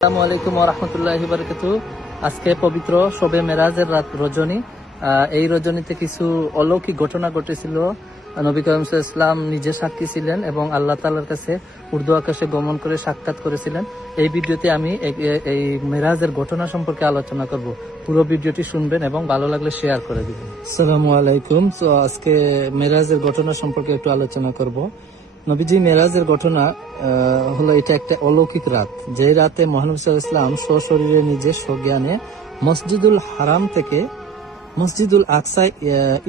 আসসালামু আলাইকুম ওয়া রাহমাতুল্লাহি ওয়া বারাকাতুহু। আজকে পবিত্র শবে মেরাজের রাত রজনী। এই রজনীতে কিছু অলৌকিক ঘটনা ঘটেছিল। নবী করিম সাল্লাল্লাহু আলাইহি ওয়াসাল্লাম নিজে সাক্ষী ছিলেন এবং আল্লাহ তাআলার কাছে উর্দু আকাশে গমন করে সাক্ষাৎ করেছিলেন। এই ভিডিওতে আমি এই মেরাজের ঘটনা সম্পর্কে আলোচনা করব। পুরো ভিডিওটি শুনবেন এবং ভালো লাগলে শেয়ার করে দিবেন। আসসালামু আলাইকুম। তো আজকে মেরাজের ঘটনা সম্পর্কে একটু আলোচনা করব। নবীজি মেরাজের ঘটনা হলো এটা একটা অলৌকিক রাত, যে রাতে মহানবী সাল্লাল্লাহু আলাইহি ওয়াসাল্লাম সশরীরে নিজে স্বজ্ঞানে মসজিদুল হারাম থেকে মসজিদুল আকসায়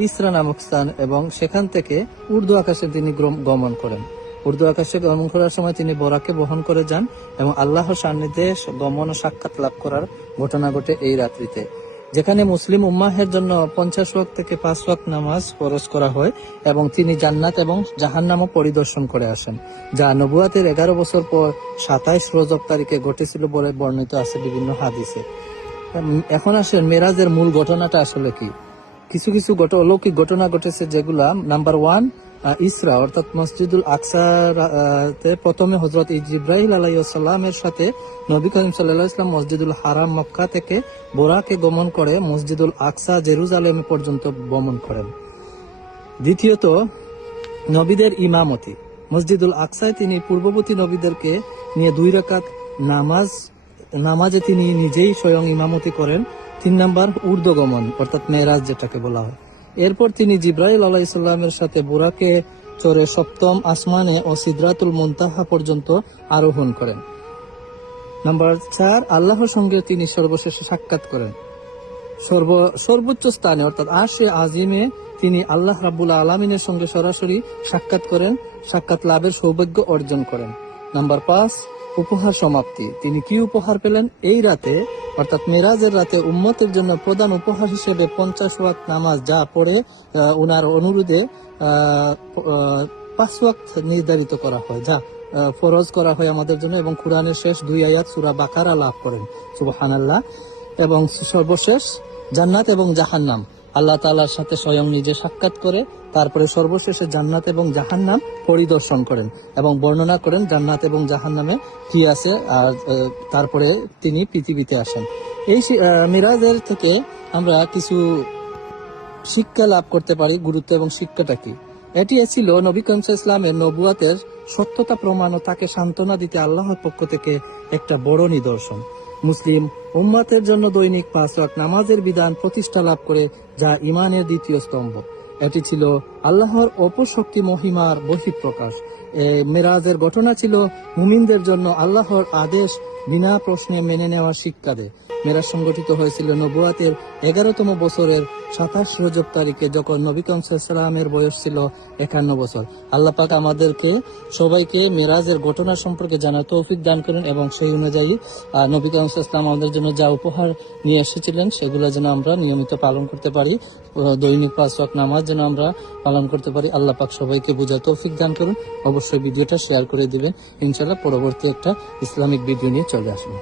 ইসরা নামক স্থান এবং সেখান থেকে উর্দু আকাশে তিনি গমন করেন। উর্দু আকাশে গমন করার সময় তিনি বোরাকে বহন করে যান এবং আল্লাহর সান্নিধ্যে গমন ও সাক্ষাৎ লাভ করার ঘটনা ঘটে এই রাত্রিতে, যেখানে মুসলিম উম্মাহের জন্য 50 ওয়াক্ত থেকে 5 ওয়াক্ত নামাজ ফরজ করা হয় এবং তিনি জান্নাত এবং জাহান্নামও পরিদর্শন করে আসেন, যা নবুয়াতের 11 বছর পর 27 রজব তারিখে ঘটেছিল বলে বর্ণিত আছে বিভিন্ন হাদিসে। এখন আসেন মেরাজের মূল ঘটনাটা আসলে কি। কিছু কিছু অলৌকিক ঘটনা ঘটেছে, যেগুলা নাম্বার 1 ইসরা অর্থাৎ মসজিদুল আকসাতে প্রথমে হযরত জিবরাইল আলাইহিস সালামের সাথে নবী করিম সাল্লাল্লাহু আলাইহি ওয়াসাল্লাম মসজিদুল হারাম মক্কা থেকে বোরাকে গমন করে মসজিদুল আকসা জেরুজালেম পর্যন্ত গমন করেন। দ্বিতীয়ত নবীদের ইমামতি। মসজিদুল আকসায় তিনি পূর্ববর্তী নবীদেরকে নিয়ে 2 রাকাত নামাজে তিনি নিজেই স্বয়ং ইমামতি করেন। 3 নাম্বার ঊর্ধ্বগমন অর্থাৎ মেরাজ যেটাকে বলা হয়। এরপর তিনি জিবরাইল আলাইহিস সালামের সাথে বুরাকে চড়ে 7ম আসমানে ও সিদরাতুল মুনতাহা পর্যন্ত আরোহণ করেন। নাম্বার 4 আল্লাহর সঙ্গে তিনি সর্বশেষে সাক্ষাৎ করেন। সর্বোচ্চ স্থানে অর্থাৎ আরশে আজিমে তিনি আল্লাহ রাব্বুল আলামিনের সঙ্গে সরাসরি সাক্ষাৎ করেন, সাক্ষাৎ লাভের সৌভাগ্য অর্জন করেন। নাম্বার 5 উপহার সমাপ্তি। তিনি কি উপহার পেলেন এই রাতে অর্থাৎ মেরাজের রাতে? উম্মতের জন্য প্রধান উপহার হিসেবে 50 ওয়াক্ত নামাজ, যা পড়ে উনার অনুরোধে 5 ওয়াক্ত নির্ধারিত করা হয়, যা ফরজ করা হয় আমাদের জন্য, এবং কুরআনের শেষ 2 আয়াত সূরা বাকারা লাভ করেন। সুবহানাল্লাহ। এবং সর্বশেষ জান্নাত এবং জাহান্নাম। আল্লাহ তাআলার সাথে স্বয়ং নিজে সাক্ষাৎ করে তারপরে সর্বশেষে জান্নাত এবং জাহান্নাম পরিদর্শন করেন এবং বর্ণনা করেন জান্নাত এবং জাহান্নামে কি আছে, আর তারপরে তিনি পৃথিবীতে আসেন। এই মিরাজের থেকে আমরা কিছু শিক্ষা লাভ করতে পারি। গুরুত্ব এবং শিক্ষাটা কি? এটি ছিল নবী করিম সাল্লাল্লাহু আলাইহি ওয়াসাল্লামের নবুয়াতের সত্যতা প্রমাণ ও তাকে সান্ত্বনা দিতে আল্লাহর পক্ষ থেকে একটা বড় নিদর্শন। মুসলিম উম্মতের জন্য দৈনিক 5 ওয়াক্ত নামাজের বিধান প্রতিষ্ঠা লাভ করে, যা ঈমানের দ্বিতীয় স্তম্ভ। এটি ছিল আল্লাহর অপশক্তি মহিমার বহিঃপ্রকাশ। মেরাজের ঘটনা ছিল মুমিনদের জন্য আল্লাহর আদেশ বিনা প্রশ্নে মেনে নেওয়ার শিক্ষা দেয়। মেরাজ সংগঠিত হয়েছিল নবুয়াতের 11তম বছরের 27 রজব তারিখে, যখন নবী করিম সাল্লাল্লাহু আলাইহি ওয়াসাল্লামের বয়স ছিল 51 বছর। আল্লাহ পাক আমাদেরকে সবাইকে মেরাজের ঘটনা সম্পর্কে জানার তৌফিক দান করেন এবং সেই অনুযায়ী নবী করিম সাল্লাল্লাহু আলাইহি ওয়াসাল্লাম আমাদের জন্য যা উপহার নিয়ে এসেছিলেন সেগুলো যেন আমরা নিয়মিত পালন করতে পারি। দৈনিক 5 ওয়াক্ত নামাজ যেন আমরা পালন করতে পারি। আল্লাহ পাক সবাইকে বুঝার তৌফিক দান করুন। অবশ্যই ভিডিওটা শেয়ার করে দিবেন। ইনশাআল্লাহ পরবর্তী একটা ইসলামিক ভিডিও নিয়ে চলে আসবো।